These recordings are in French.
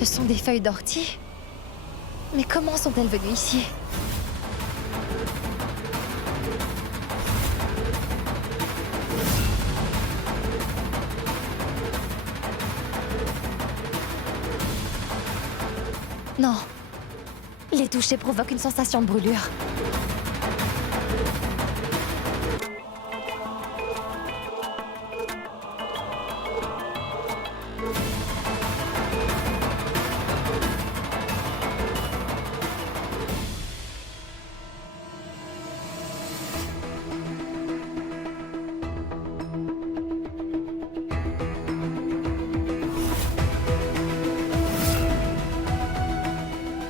Ce sont des feuilles d'ortie? Mais comment sont-elles venues ici? Non. Les toucher provoquent une sensation de brûlure.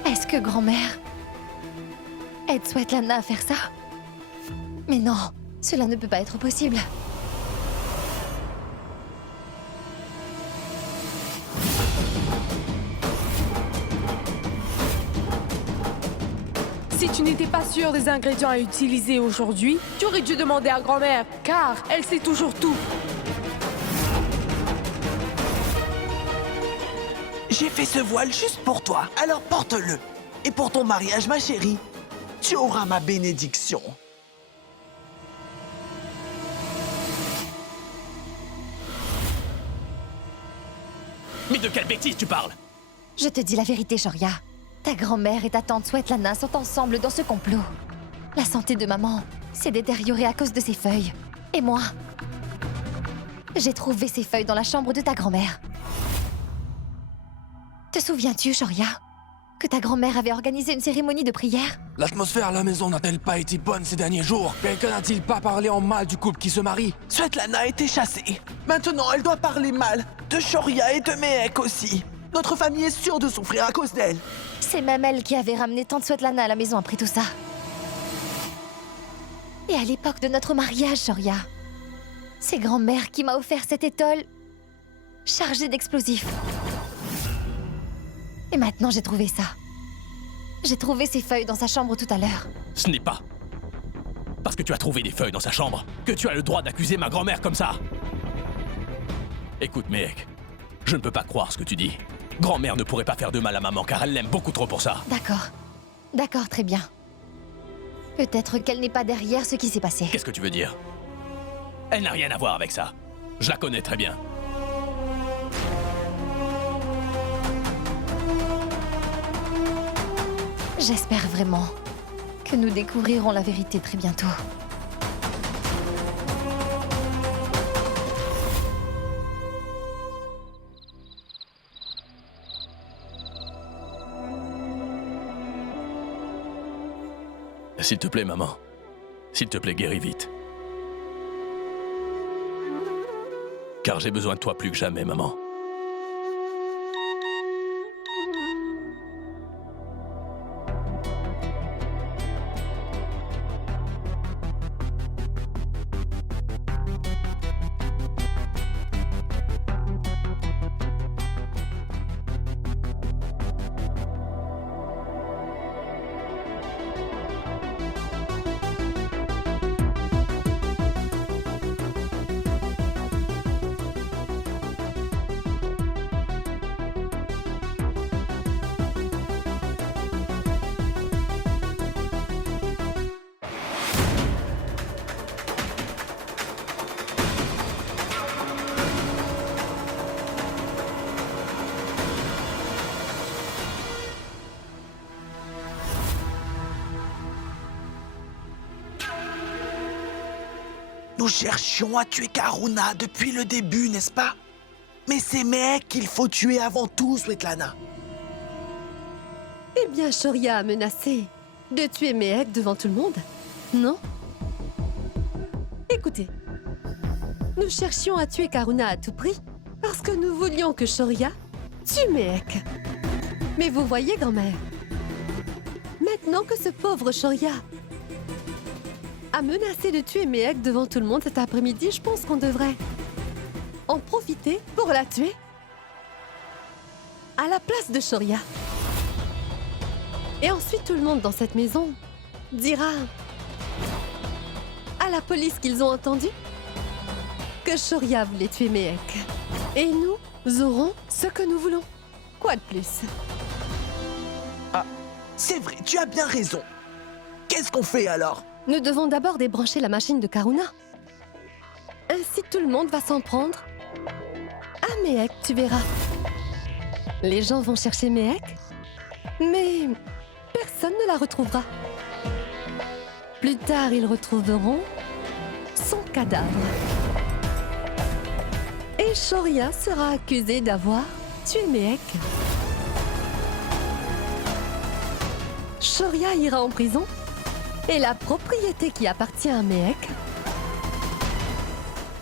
Est-ce que grand-mère aide Svetlana à faire ça? Mais non, cela ne peut pas être possible. Si tu n'étais pas sûr des ingrédients à utiliser aujourd'hui, tu aurais dû demander à grand-mère, car elle sait toujours tout. J'ai fait ce voile juste pour toi, alors porte-le. Et pour ton mariage, ma chérie, tu auras ma bénédiction. Mais de quelle bêtise tu parles? Je te dis la vérité, Shoria. Ta grand-mère et ta tante Svetlana sont ensemble dans ce complot. La santé de maman s'est détériorée à cause de ces feuilles. Et moi, j'ai trouvé ces feuilles dans la chambre de ta grand-mère. Te souviens-tu, Shoria, que ta grand-mère avait organisé une cérémonie de prière? L'atmosphère à la maison n'a-t-elle pas été bonne ces derniers jours? Quelqu'un n'a-t-il pas parlé en mal du couple qui se marie? Svetlana a été chassée. Maintenant, elle doit parler mal de Shoria et de Mehek aussi. Notre famille est sûre de souffrir à cause d'elle. C'est même elle qui avait ramené tante Svetlana à la maison après tout ça. Et à l'époque de notre mariage, Shoria, c'est grand-mère qui m'a offert cette étole chargée d'explosifs. Et maintenant, j'ai trouvé ça. J'ai trouvé ces feuilles dans sa chambre tout à l'heure. Ce n'est pas parce que tu as trouvé des feuilles dans sa chambre que tu as le droit d'accuser ma grand-mère comme ça. Écoute, Mehek, je ne peux pas croire ce que tu dis. Grand-mère ne pourrait pas faire de mal à maman car elle l'aime beaucoup trop pour ça. D'accord. D'accord, très bien. Peut-être qu'elle n'est pas derrière ce qui s'est passé. Qu'est-ce que tu veux dire? Elle n'a rien à voir avec ça. Je la connais très bien. J'espère vraiment que nous découvrirons la vérité très bientôt. S'il te plaît, maman. S'il te plaît, guéris vite. Car j'ai besoin de toi plus que jamais, maman. Nous cherchions à tuer Karuna depuis le début, n'est-ce pas? Mais c'est Mehek qu'il faut tuer avant tout, Svetlana. Eh bien, Shoria a menacé de tuer Mehek devant tout le monde, non? Écoutez, nous cherchions à tuer Karuna à tout prix parce que nous voulions que Shoria tue Mehek. Mais vous voyez, grand-mère, maintenant que ce pauvre Shoria a menacé de tuer Mehek devant tout le monde cet après-midi, je pense qu'on devrait en profiter pour la tuer à la place de Shoria. Et ensuite, tout le monde dans cette maison dira à la police qu'ils ont entendu que Shoria voulait tuer Mehek. Et nous aurons ce que nous voulons. Quoi de plus? C'est vrai, tu as bien raison. Qu'est-ce qu'on fait alors? Nous devons d'abord débrancher la machine de Karuna. Ainsi tout le monde va s'en prendre. Ah, Mehek, tu verras. Les gens vont chercher Mehek, mais personne ne la retrouvera. Plus tard, ils retrouveront son cadavre. Et Shoria sera accusée d'avoir tué Mehek. Shoria ira en prison et la propriété qui appartient à Mehek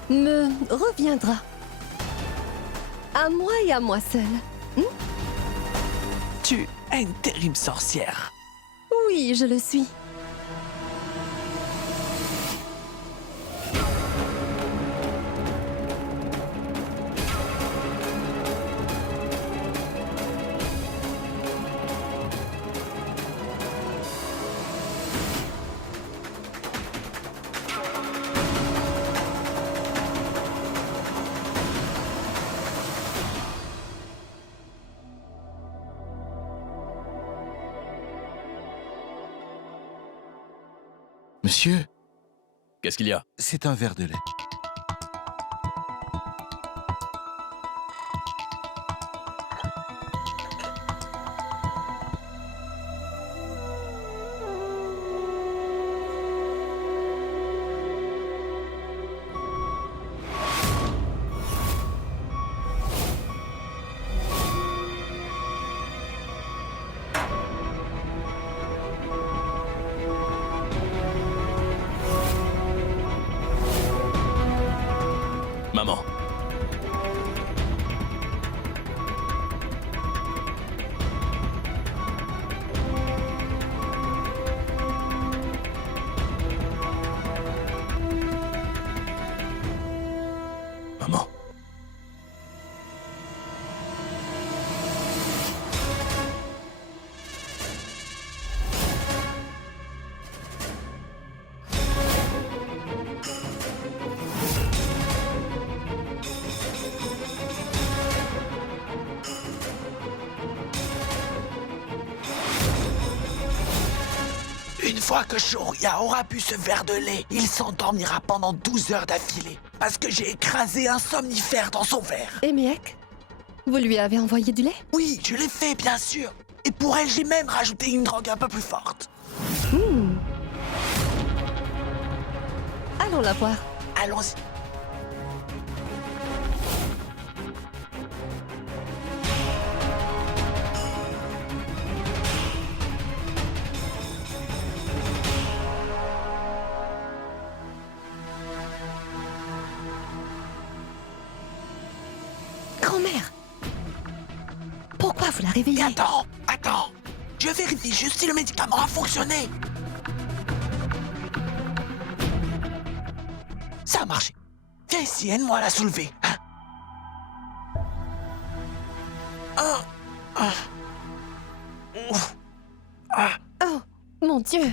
me reviendra. À moi et à moi seule. Tu es une terrible sorcière. Oui, je le suis. Monsieur, Qu'est-ce qu'il y a? c'est un verre de lait. Maman. Maman. Une fois que Shoria aura bu ce verre de lait, il s'endormira pendant 12 heures d'affilée. Parce que j'ai écrasé un somnifère dans son verre. Et Mehek, vous lui avez envoyé du lait? Oui, je l'ai fait, bien sûr. Et pour elle, j'ai même rajouté une drogue un peu plus forte. Allons la voir. Allons-y. Grand-mère, pourquoi vous la réveillez? Et attends. Je vérifie juste si le médicament a fonctionné. Ça a marché. Viens ici, aide-moi à la soulever. Ouf. Oh, mon Dieu.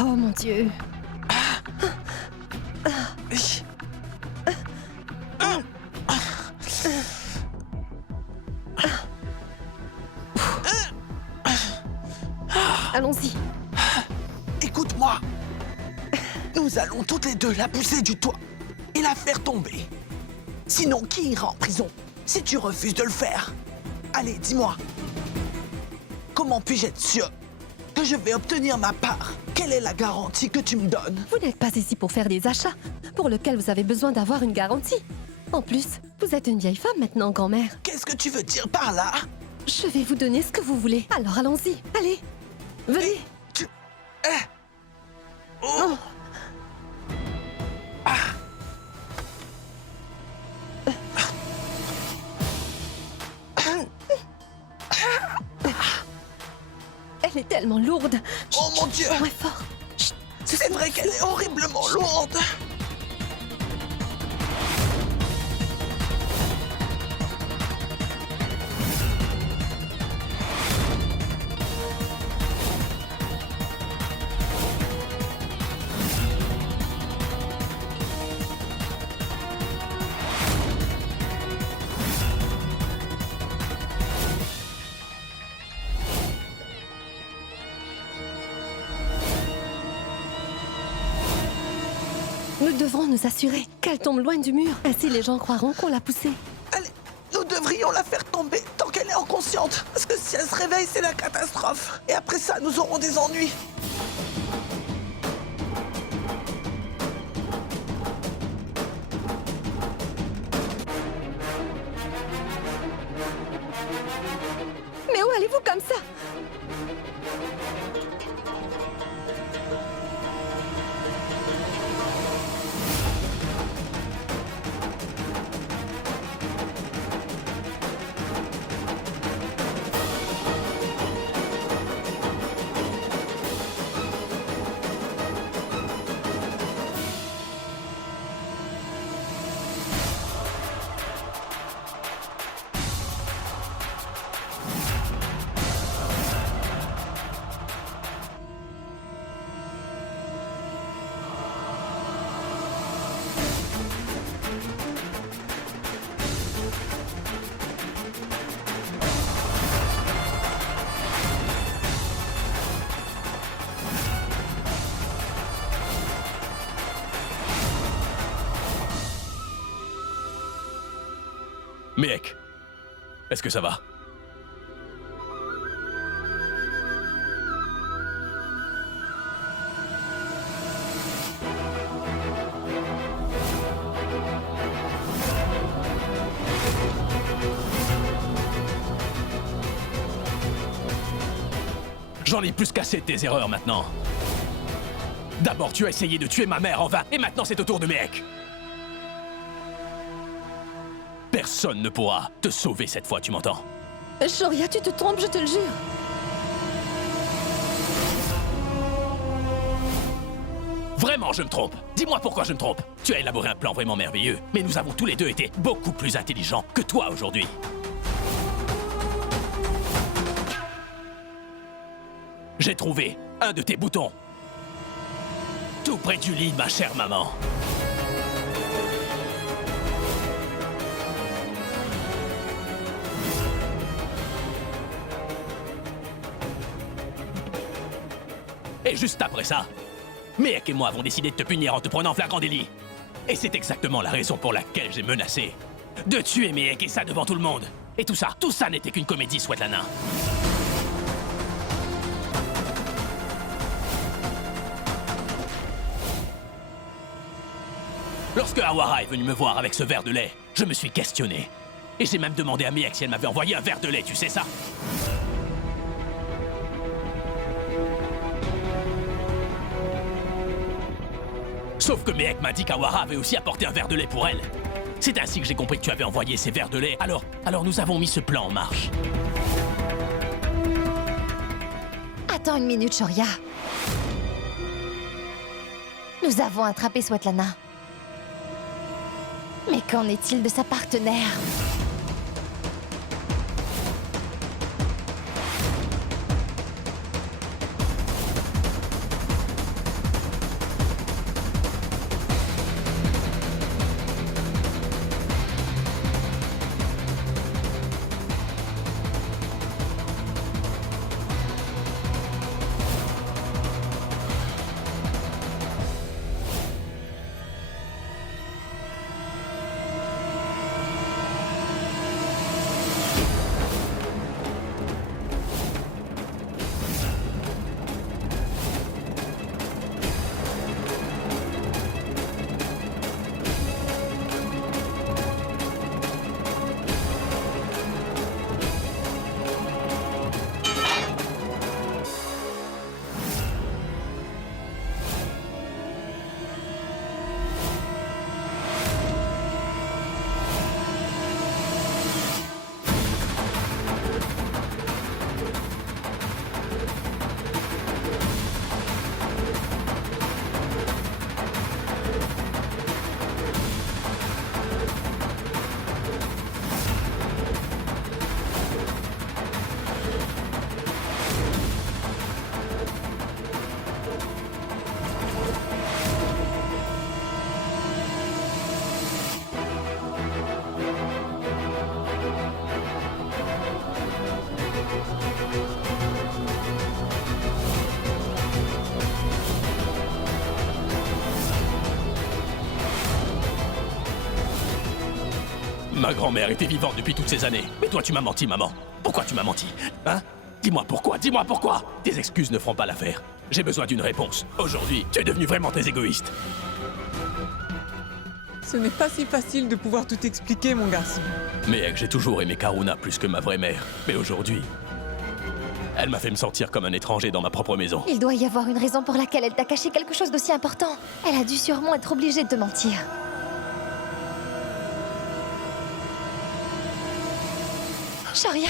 Oh, mon Dieu. Allons-y. Écoute-moi. Nous allons toutes les deux la pousser du toit et la faire tomber. Sinon, qui ira en prison si tu refuses de le faire? Allez, dis-moi. Comment puis-je être sûr que je vais obtenir ma part? Quelle est la garantie que tu me donnes? Vous n'êtes pas ici pour faire des achats, pour lesquels vous avez besoin d'avoir une garantie. En plus, vous êtes une vieille femme maintenant, grand-mère. Qu'est-ce que tu veux dire par là? Je vais vous donner ce que vous voulez. Alors allons-y. Allez, venez. Tu... Oh. Elle est tellement lourde. Oh mon Dieu! Moins fort. Chut. C'est vrai qu'elle est horriblement lourde! Nous devrons nous assurer qu'elle tombe loin du mur. Ainsi, les gens croiront qu'on l'a poussée. Allez, nous devrions la faire tomber tant qu'elle est inconsciente. Parce que si elle se réveille, c'est la catastrophe. Et après ça, nous aurons des ennuis. Mais où allez-vous comme ça? Mec, est-ce que ça va? J'en ai plus qu'assez de tes erreurs maintenant. D'abord, tu as essayé de tuer ma mère en vain, et maintenant c'est au tour de Mehek. Personne ne pourra te sauver cette fois, tu m'entends? Shoria, tu te trompes, je te le jure. Vraiment, je me trompe. Dis-moi pourquoi je me trompe. Tu as élaboré un plan vraiment merveilleux, mais nous avons tous les deux été beaucoup plus intelligents que toi aujourd'hui. J'ai trouvé un de tes boutons. Tout près du lit de ma chère maman. Et juste après ça, Mehek et moi avons décidé de te punir en te prenant en flagrant délit. Et c'est exactement la raison pour laquelle j'ai menacé de tuer Mehek, et ça devant tout le monde. Et tout ça n'était qu'une comédie, Svetlana. Lorsque Awara est venue me voir avec ce verre de lait, je me suis questionné. Et j'ai même demandé à Mehek si elle m'avait envoyé un verre de lait, tu sais ça? Sauf que Mehek m'a dit qu'Awara avait aussi apporté un verre de lait pour elle. C'est ainsi que j'ai compris que tu avais envoyé ces verres de lait. Alors nous avons mis ce plan en marche. Attends une minute, Shoria. Nous avons attrapé Svetlana. Mais qu'en est-il de sa partenaire? Ma grand-mère était vivante depuis toutes ces années. Mais toi, tu m'as menti, maman. Pourquoi tu m'as menti? Hein? Dis-moi pourquoi, dis-moi pourquoi. Tes excuses ne feront pas l'affaire. J'ai besoin d'une réponse. Aujourd'hui, tu es devenu vraiment très égoïste. Ce n'est pas si facile de pouvoir tout expliquer, mon garçon. Mais j'ai toujours aimé Karuna plus que ma vraie mère. Mais aujourd'hui, elle m'a fait me sentir comme un étranger dans ma propre maison. Il doit y avoir une raison pour laquelle elle t'a caché quelque chose d'aussi important. Elle a dû sûrement être obligée de te mentir. Shoria!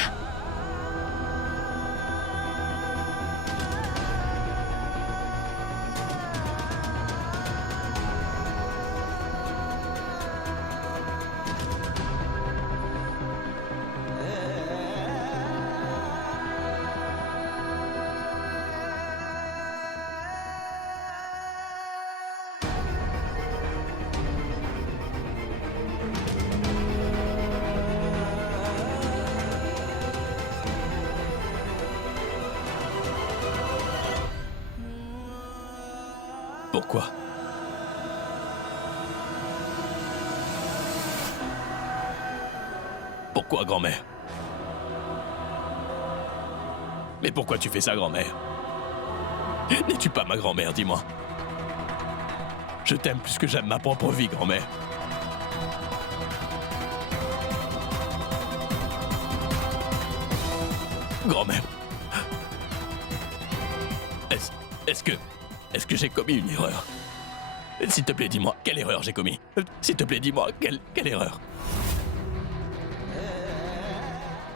Pourquoi? Pourquoi, grand-mère? Mais pourquoi tu fais ça, grand-mère? N'es-tu pas ma grand-mère, dis-moi? Je t'aime plus que j'aime ma propre vie, grand-mère. Grand-mère. Est-ce que j'ai commis une erreur? S'il te plaît, dis-moi, quelle erreur j'ai commis? S'il te plaît, dis-moi, quelle erreur?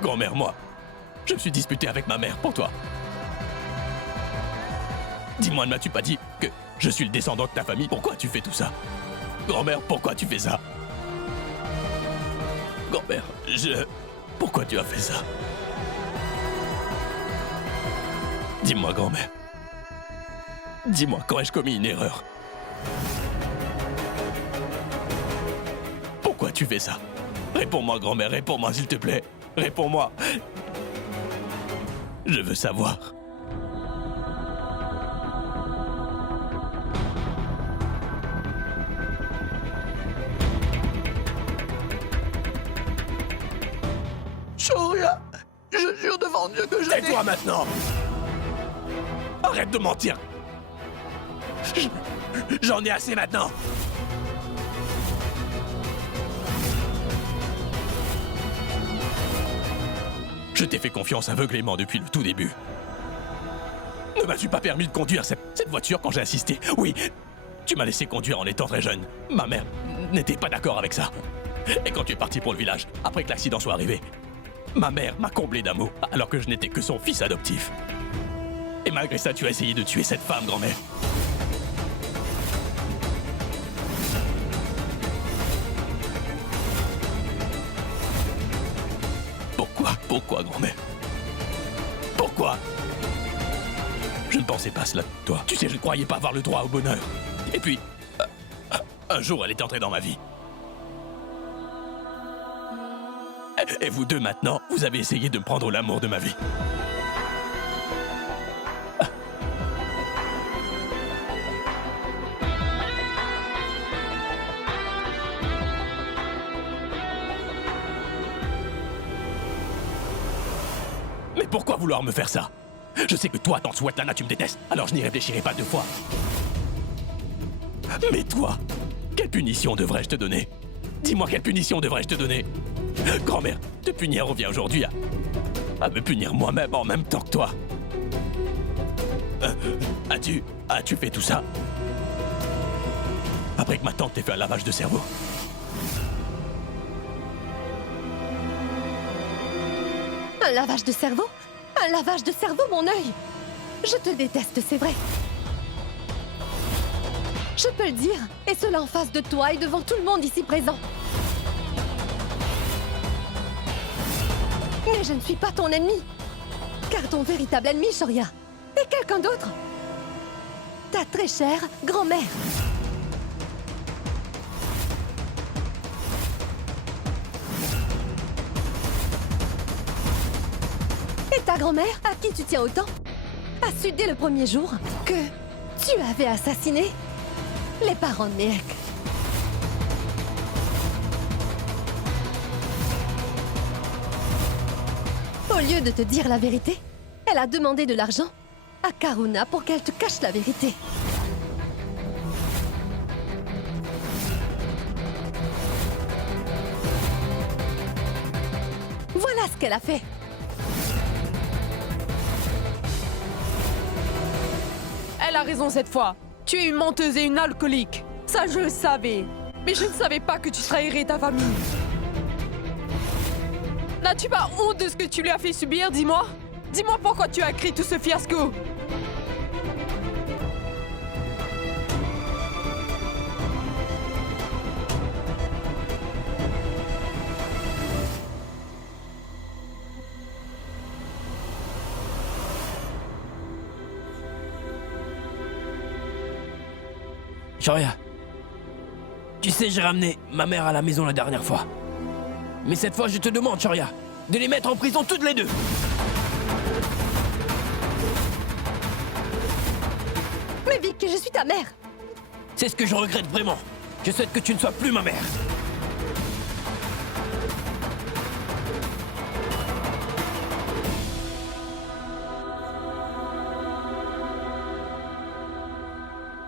Grand-mère, moi, je me suis disputé avec ma mère pour toi. Dis-moi, ne m'as-tu pas dit que je suis le descendant de ta famille? Pourquoi tu fais tout ça? Grand-mère, pourquoi tu fais ça? Grand-mère, pourquoi tu as fait ça? Dis-moi, grand-mère. Dis-moi, quand ai-je commis une erreur? Pourquoi tu fais ça? Réponds-moi, grand-mère, réponds-moi, s'il te plaît. Réponds-moi. Je veux savoir. Shoria, je jure devant Dieu que je n'ai... Tais-toi maintenant! Arrête de mentir! J'en ai assez maintenant! Je t'ai fait confiance aveuglément depuis le tout début. Ne m'as-tu pas permis de conduire cette voiture quand j'ai insisté? Oui, tu m'as laissé conduire en étant très jeune. Ma mère n'était pas d'accord avec ça. Et quand tu es parti pour le village, après que l'accident soit arrivé, ma mère m'a comblé d'amour alors que je n'étais que son fils adoptif. Et malgré ça, tu as essayé de tuer cette femme, grand-mère. Pourquoi, grand-mère? Pourquoi? Je ne pensais pas cela de toi. Tu sais, je ne croyais pas avoir le droit au bonheur. Et puis, un jour, elle est entrée dans ma vie. Et vous deux, maintenant, vous avez essayé de me prendre l'amour de ma vie. Mais pourquoi vouloir me faire ça? Je sais que toi, dans Svetlana, tu me détestes, alors je n'y réfléchirai pas deux fois. Mais toi, quelle punition devrais-je te donner? Dis-moi, quelle punition devrais-je te donner? Grand-mère, te punir revient aujourd'hui à me punir moi-même en même temps que toi. As-tu fait tout ça après que ma tante t'ait fait un lavage de cerveau? Un lavage de cerveau? Un lavage de cerveau, mon œil! Je te déteste, c'est vrai. Je peux le dire, et cela en face de toi et devant tout le monde ici présent. Mais je ne suis pas ton ennemi. Car ton véritable ennemi, Shoria, est quelqu'un d'autre. Ta très chère grand-mère. Et ta grand-mère, à qui tu tiens autant, a su dès le premier jour que tu avais assassiné les parents de Mehek. lieu de te dire la vérité, elle a demandé de l'argent à Karuna pour qu'elle te cache la vérité. Voilà ce qu'elle a fait. Elle a raison cette fois. Tu es une menteuse et une alcoolique. Ça, je le savais. Mais je ne savais pas que tu trahirais ta famille. N'as-tu pas honte de ce que tu lui as fait subir, dis-moi? Dis-moi pourquoi tu as créé tout ce fiasco. Shoria, tu sais, j'ai ramené ma mère à la maison la dernière fois. Mais cette fois, je te demande, Shoria, de les mettre en prison toutes les deux. Mais Vic, je suis ta mère. C'est ce que je regrette vraiment. Je souhaite que tu ne sois plus ma mère.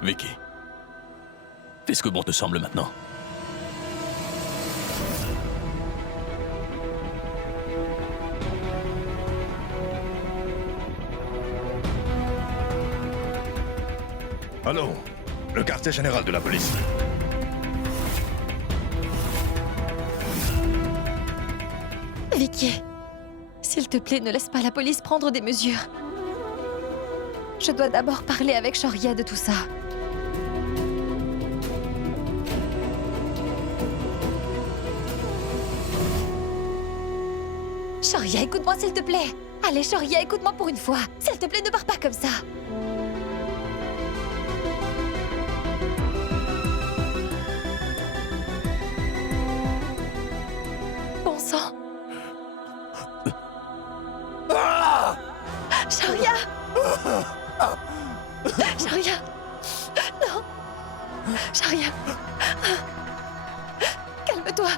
Vicky, fais ce que bon te semble maintenant. Allô, le quartier général de la police. Vicky, s'il te plaît, ne laisse pas la police prendre des mesures. Je dois d'abord parler avec Shoria de tout ça. Shoria, écoute-moi s'il te plaît. Allez, Shoria, écoute-moi pour une fois. S'il te plaît, ne pars pas comme ça. Bon sang. Shoria! Shoria! Non! Shoria! Calme-toi!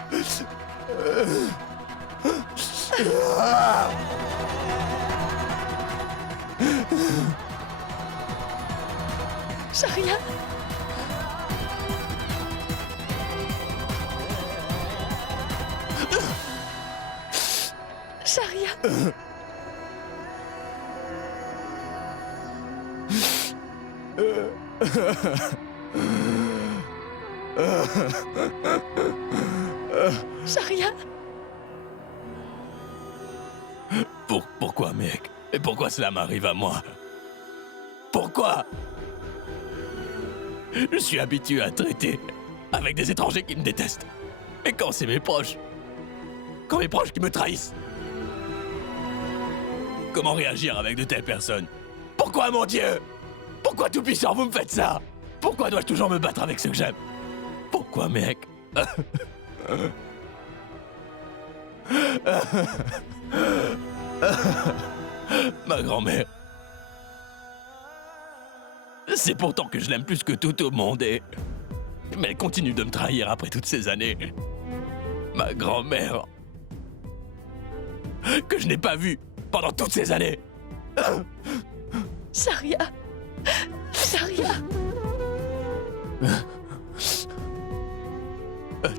Shoria! Shoria! Shoria! Pourquoi, mec? Et pourquoi cela m'arrive à moi? Pourquoi? Je suis habitué à traiter avec des étrangers qui me détestent. Mais quand c'est mes proches, quand mes proches qui me trahissent, comment réagir avec de telles personnes? Pourquoi, mon Dieu? Pourquoi, Tout-Puissant, vous me faites ça? Pourquoi dois-je toujours me battre avec ceux que j'aime? Pourquoi, mec? Ma grand-mère. C'est pourtant que je l'aime plus que tout au monde mais elle continue de me trahir après toutes ces années. Ma grand-mère. Que je n'ai pas vue pendant toutes ces années. Shoria! Shoria!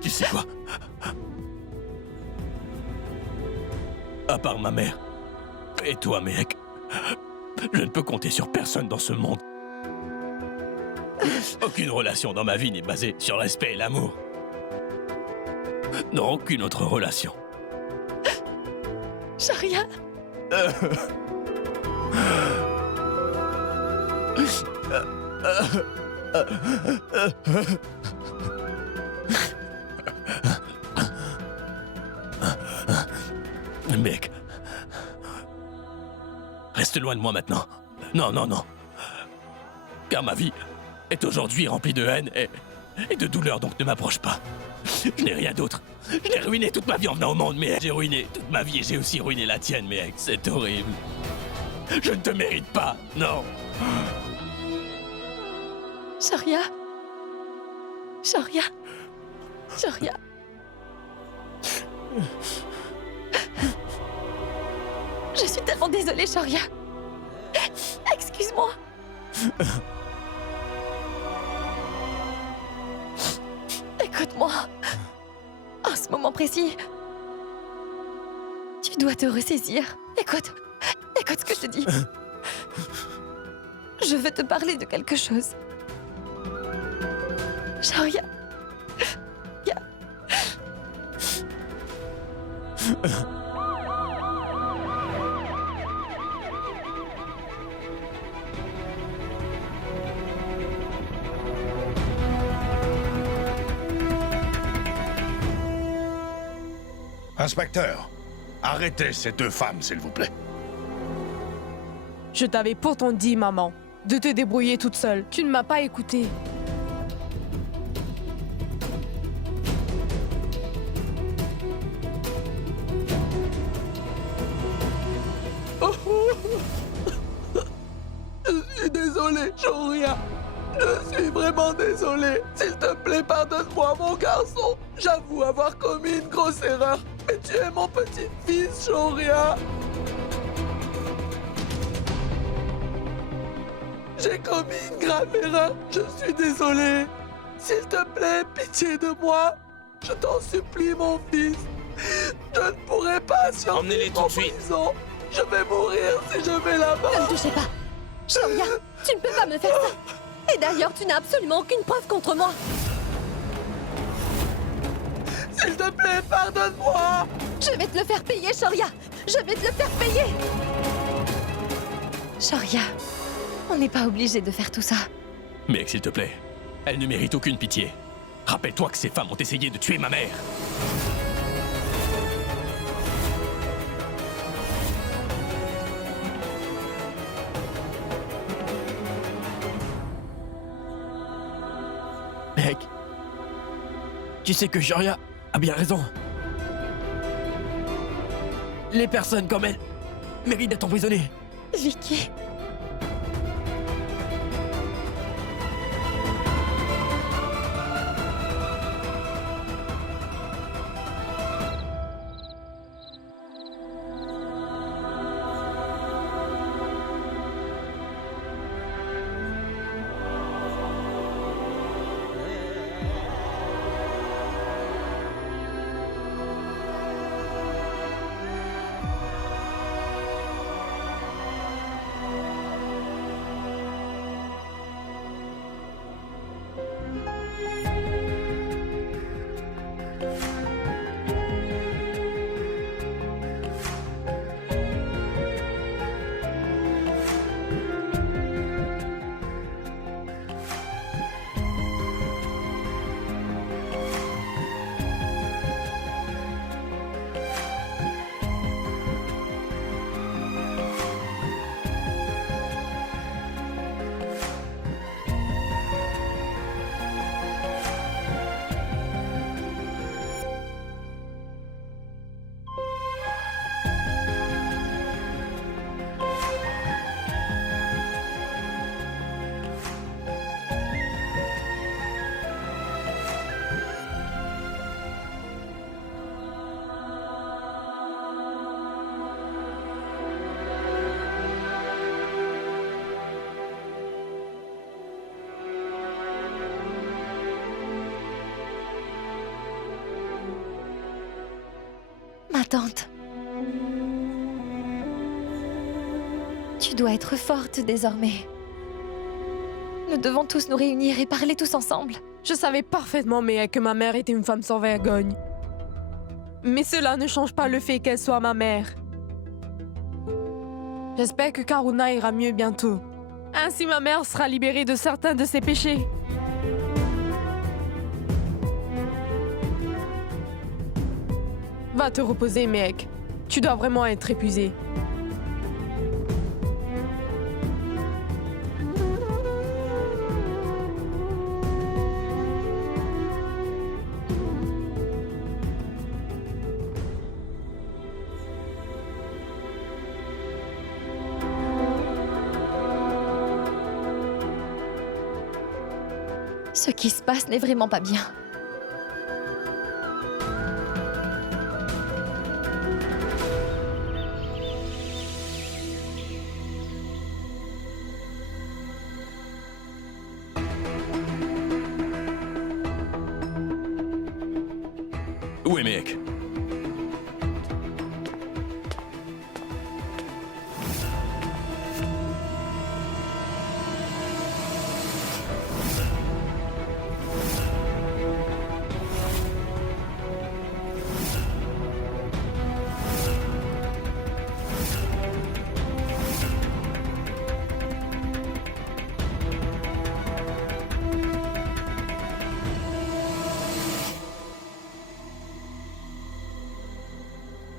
Tu sais quoi? À part ma mère et toi, mec, je ne peux compter sur personne dans ce monde. Aucune relation dans ma vie n'est basée sur le respect et l'amour. Non, aucune autre relation. Shoria! Mec, reste loin de moi maintenant. Non, non, non. Car ma vie est aujourd'hui remplie de haine et de douleur, donc ne m'approche pas. Je n'ai rien d'autre. Je n'ai ruiné toute ma vie en venant au monde, mais j'ai ruiné toute ma vie et j'ai aussi ruiné la tienne, mec. C'est horrible. Je ne te mérite pas, non. Shoria! Shoria! Shoria! vraiment désolée, Shoria. Excuse-moi. Écoute-moi. En ce moment précis, tu dois te ressaisir. Écoute ce que je te dis. Je veux te parler de quelque chose. Shoria. Inspecteur, arrêtez ces deux femmes, s'il vous plaît. Je t'avais pourtant dit, maman, de te débrouiller toute seule. Tu ne m'as pas écouté. Je suis désolé, Shoria. Je suis vraiment désolé. S'il te plaît, pardonne-moi, mon garçon. J'avoue avoir commis une grosse erreur. Mais tu es mon petit-fils, Shoria. J'ai commis une grave erreur. Je suis désolé. S'il te plaît, pitié de moi. Je t'en supplie, mon fils. Je ne pourrai pas survivre Emmenez-les tout de en suite. prison. Je vais mourir si je vais là-bas. Ne me touchez pas. Shoria, tu ne peux pas me faire ça. Et d'ailleurs, tu n'as absolument aucune preuve contre moi. S'il te plaît, pardonne-moi. Je vais te le faire payer, Shoria. Je vais te le faire payer. Shoria, on n'est pas obligé de faire tout ça. Mec, s'il te plaît, elle ne mérite aucune pitié. Rappelle-toi que ces femmes ont essayé de tuer ma mère. Mec, tu sais que Shoria a bien raison. Les personnes comme elle méritent d'être emprisonnées. Vicky. Ma tante. Tu dois être forte désormais. Nous devons tous nous réunir et parler tous ensemble. Je savais parfaitement, Mea, que ma mère était une femme sans vergogne. Mais cela ne change pas le fait qu'elle soit ma mère. J'espère que Karuna ira mieux bientôt. Ainsi, ma mère sera libérée de certains de ses péchés. Va te reposer, mec. Tu dois vraiment être épuisé. Ce qui se passe n'est vraiment pas bien. Où est Mehek?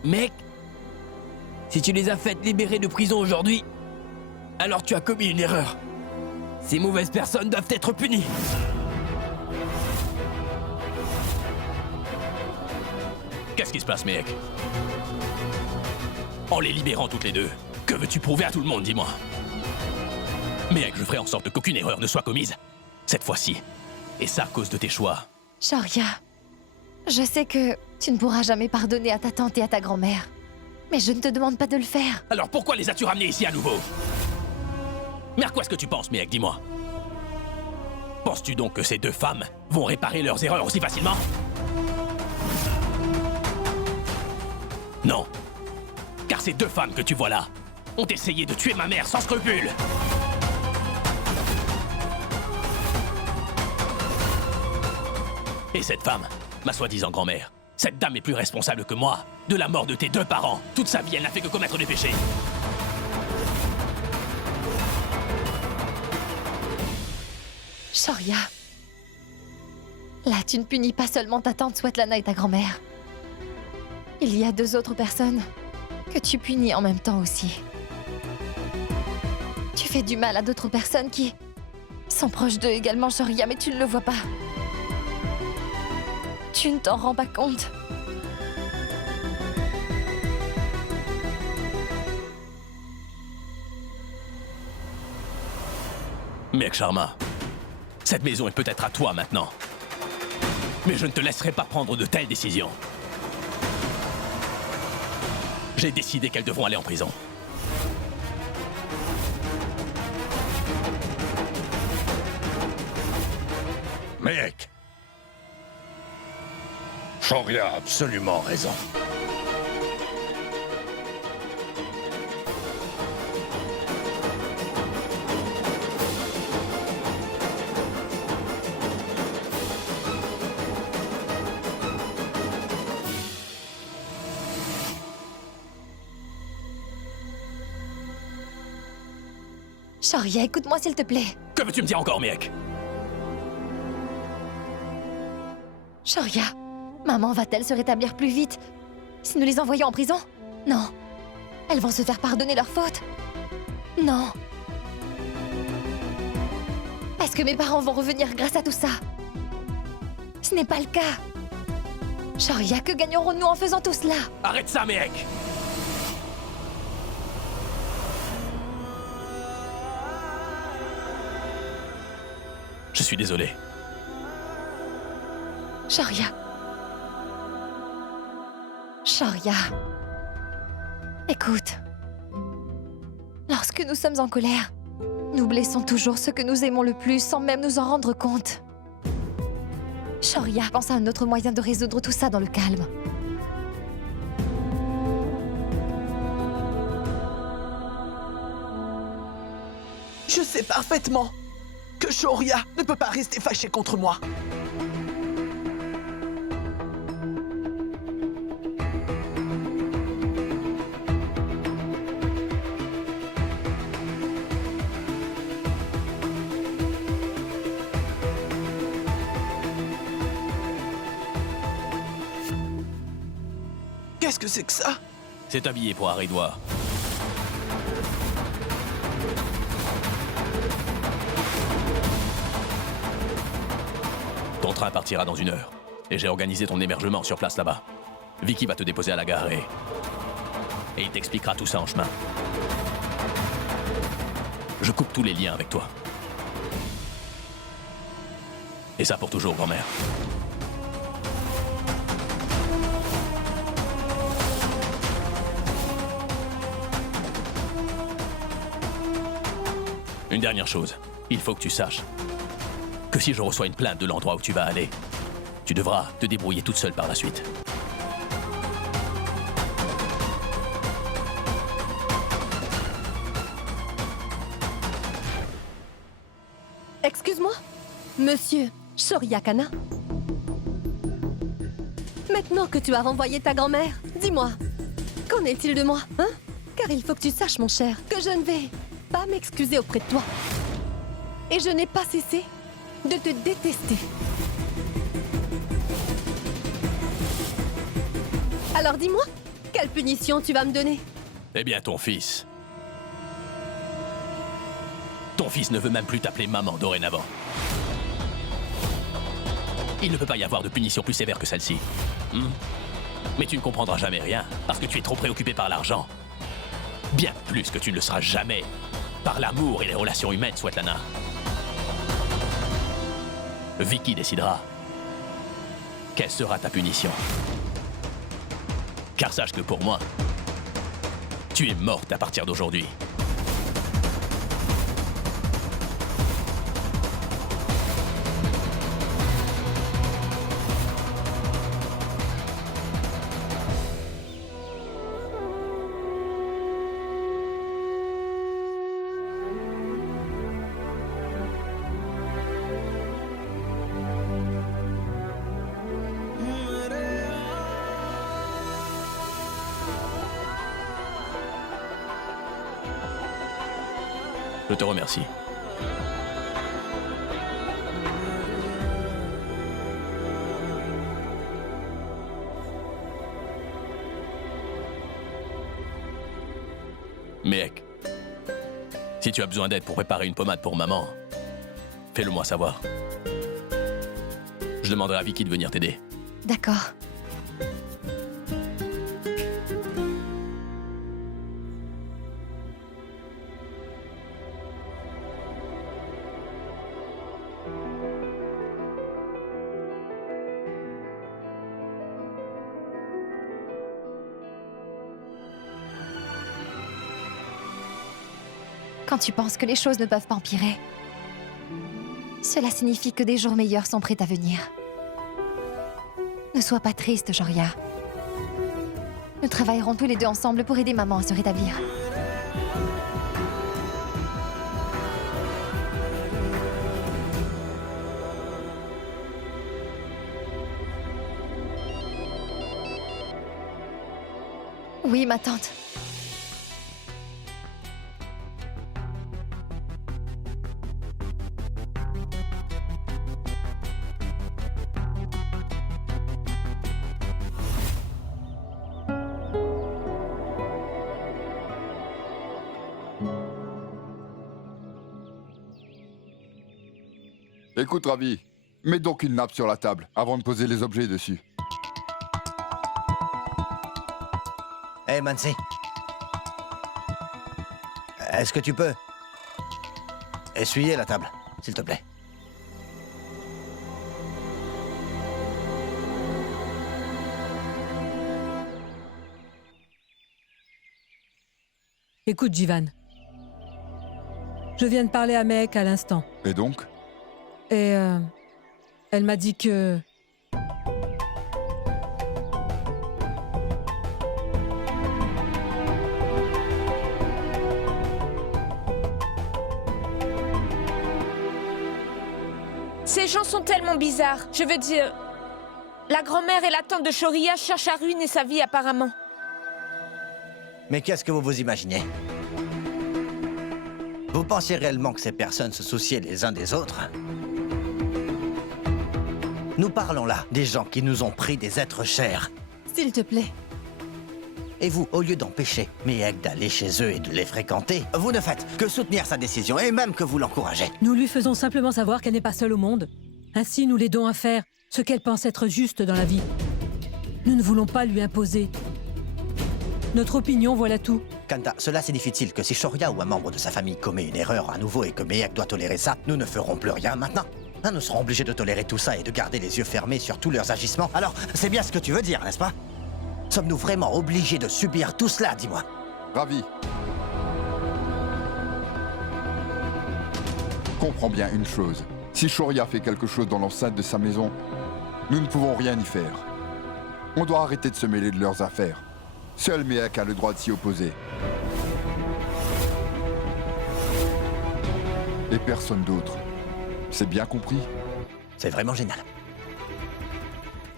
Mec, si tu les as faites libérer de prison aujourd'hui, alors tu as commis une erreur. Ces mauvaises personnes doivent être punies. Qu'est-ce qui se passe, Mehek? En les libérant toutes les deux, que veux-tu prouver à tout le monde, dis-moi? Mehek, je ferai en sorte qu'aucune erreur ne soit commise. Cette fois-ci. Et ça à cause de tes choix. Shoria, je sais que tu ne pourras jamais pardonner à ta tante et à ta grand-mère. Mais je ne te demande pas de le faire. Alors pourquoi les as-tu ramenés ici à nouveau? Mais à quoi est-ce que tu penses, Mehek, dis-moi? Penses-tu donc que ces deux femmes vont réparer leurs erreurs aussi facilement? Non. Car ces deux femmes que tu vois là ont essayé de tuer ma mère sans scrupule. Et cette femme, ma soi-disant grand-mère, cette dame est plus responsable que moi de la mort de tes deux parents. Toute sa vie, elle n'a fait que commettre des péchés. Shoria, là, tu ne punis pas seulement ta tante Svetlana et ta grand-mère. Il y a deux autres personnes que tu punis en même temps aussi. Tu fais du mal à d'autres personnes qui sont proches d'eux également, Shoria, mais tu ne le vois pas. Tu ne t'en rends pas compte. Mehek Sharma, cette maison est peut-être à toi maintenant. Mais je ne te laisserai pas prendre de telles décisions. J'ai décidé qu'elles devront aller en prison. Mehek. Shoria a absolument raison. Shoria, écoute-moi s'il te plaît. Que veux-tu me dire encore, Mehek? Shoria, maman va-t-elle se rétablir plus vite si nous les envoyons en prison? Non. Elles vont se faire pardonner leurs fautes? Non. Est-ce que mes parents vont revenir grâce à tout ça? Ce n'est pas le cas. Shoria, que gagnerons-nous en faisant tout cela? Arrête ça, Mehek! Je suis désolé. Shoria. Shoria. Écoute. Lorsque nous sommes en colère, nous blessons toujours ceux que nous aimons le plus sans même nous en rendre compte. Shoria, pense à un autre moyen de résoudre tout ça dans le calme. Je sais parfaitement que Shoria ne peut pas rester fâchée contre moi. Qu'est-ce que c'est que ça? C'est un billet pour Haridwar. Ton train partira dans 1 heure. Et j'ai organisé ton hébergement sur place là-bas. Vicky va te déposer à la gare et il t'expliquera tout ça en chemin. Je coupe tous les liens avec toi. Et ça pour toujours, grand-mère. Une dernière chose, il faut que tu saches que si je reçois une plainte de l'endroit où tu vas aller, tu devras te débrouiller toute seule par la suite. Excuse-moi, monsieur Shoria Kana. Maintenant que tu as renvoyé ta grand-mère, dis-moi, qu'en est-il de moi, hein? Car il faut que tu saches, mon cher, que je ne vais pas m'excuser auprès de toi. Et je n'ai pas cessé de te détester. Alors dis-moi, quelle punition tu vas me donner? Eh bien, ton fils. Ton fils ne veut même plus t'appeler maman dorénavant. Il ne peut pas y avoir de punition plus sévère que celle-ci. Mais tu ne comprendras jamais rien, parce que tu es trop préoccupé par l'argent. Bien plus que tu ne le seras jamais par l'amour et les relations humaines, Svetlana. Vicky décidera quelle sera ta punition. Car sache que pour moi, tu es morte à partir d'aujourd'hui. Je te remercie. Mec, si tu as besoin d'aide pour préparer une pommade pour maman, fais-le moi savoir. Je demanderai à Vicky de venir t'aider. D'accord. Quand tu penses que les choses ne peuvent pas empirer, cela signifie que des jours meilleurs sont prêts à venir. Ne sois pas triste, Shoria. Nous travaillerons tous les deux ensemble pour aider maman à se rétablir. Oui, ma tante. Écoute, Ravi, mets donc une nappe sur la table avant de poser les objets dessus. Hé, Mansi. Est-ce que tu peux essuyer la table, s'il te plaît? Écoute, Jivan. Je viens de parler à Mehek à l'instant. Et donc? Et elle m'a dit que... Ces gens sont tellement bizarres. Je veux dire, la grand-mère et la tante de Shoria cherchent à ruiner sa vie apparemment. Mais qu'est-ce que vous vous imaginez? Vous pensiez réellement que ces personnes se souciaient les uns des autres? Nous parlons là des gens qui nous ont pris des êtres chers. S'il te plaît. Et vous, au lieu d'empêcher Mehek d'aller chez eux et de les fréquenter, vous ne faites que soutenir sa décision et même que vous l'encouragez. Nous lui faisons simplement savoir qu'elle n'est pas seule au monde. Ainsi, nous l'aidons à faire ce qu'elle pense être juste dans la vie. Nous ne voulons pas lui imposer notre opinion, voilà tout. Kanta, cela signifie-t-il que si Shoria ou un membre de sa famille commet une erreur à nouveau et que Mehek doit tolérer ça, nous ne ferons plus rien maintenant? Hein, nous serons obligés de tolérer tout ça et de garder les yeux fermés sur tous leurs agissements. Alors, c'est bien ce que tu veux dire, n'est-ce pas? Sommes-nous vraiment obligés de subir tout cela, dis-moi? Ravi. Comprends bien une chose. Si Shoria fait quelque chose dans l'enceinte de sa maison, nous ne pouvons rien y faire. On doit arrêter de se mêler de leurs affaires. Seul Mehek a le droit de s'y opposer. Et personne d'autre. C'est bien compris. C'est vraiment génial.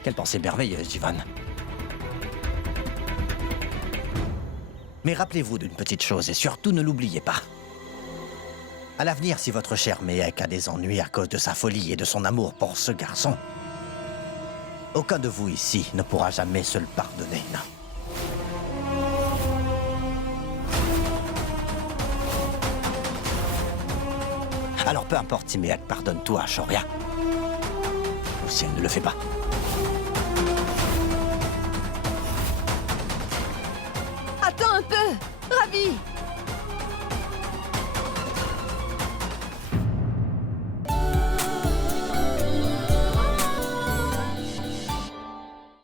Quelle pensée merveilleuse, Ivan. Mais rappelez-vous d'une petite chose et surtout ne l'oubliez pas. À l'avenir, si votre cher Méhek a des ennuis à cause de sa folie et de son amour pour ce garçon, aucun de vous ici ne pourra jamais se le pardonner, non. Alors peu importe si Méhek pardonne tout à Shoria, ou si elle ne le fait pas. Attends un peu! Ravi!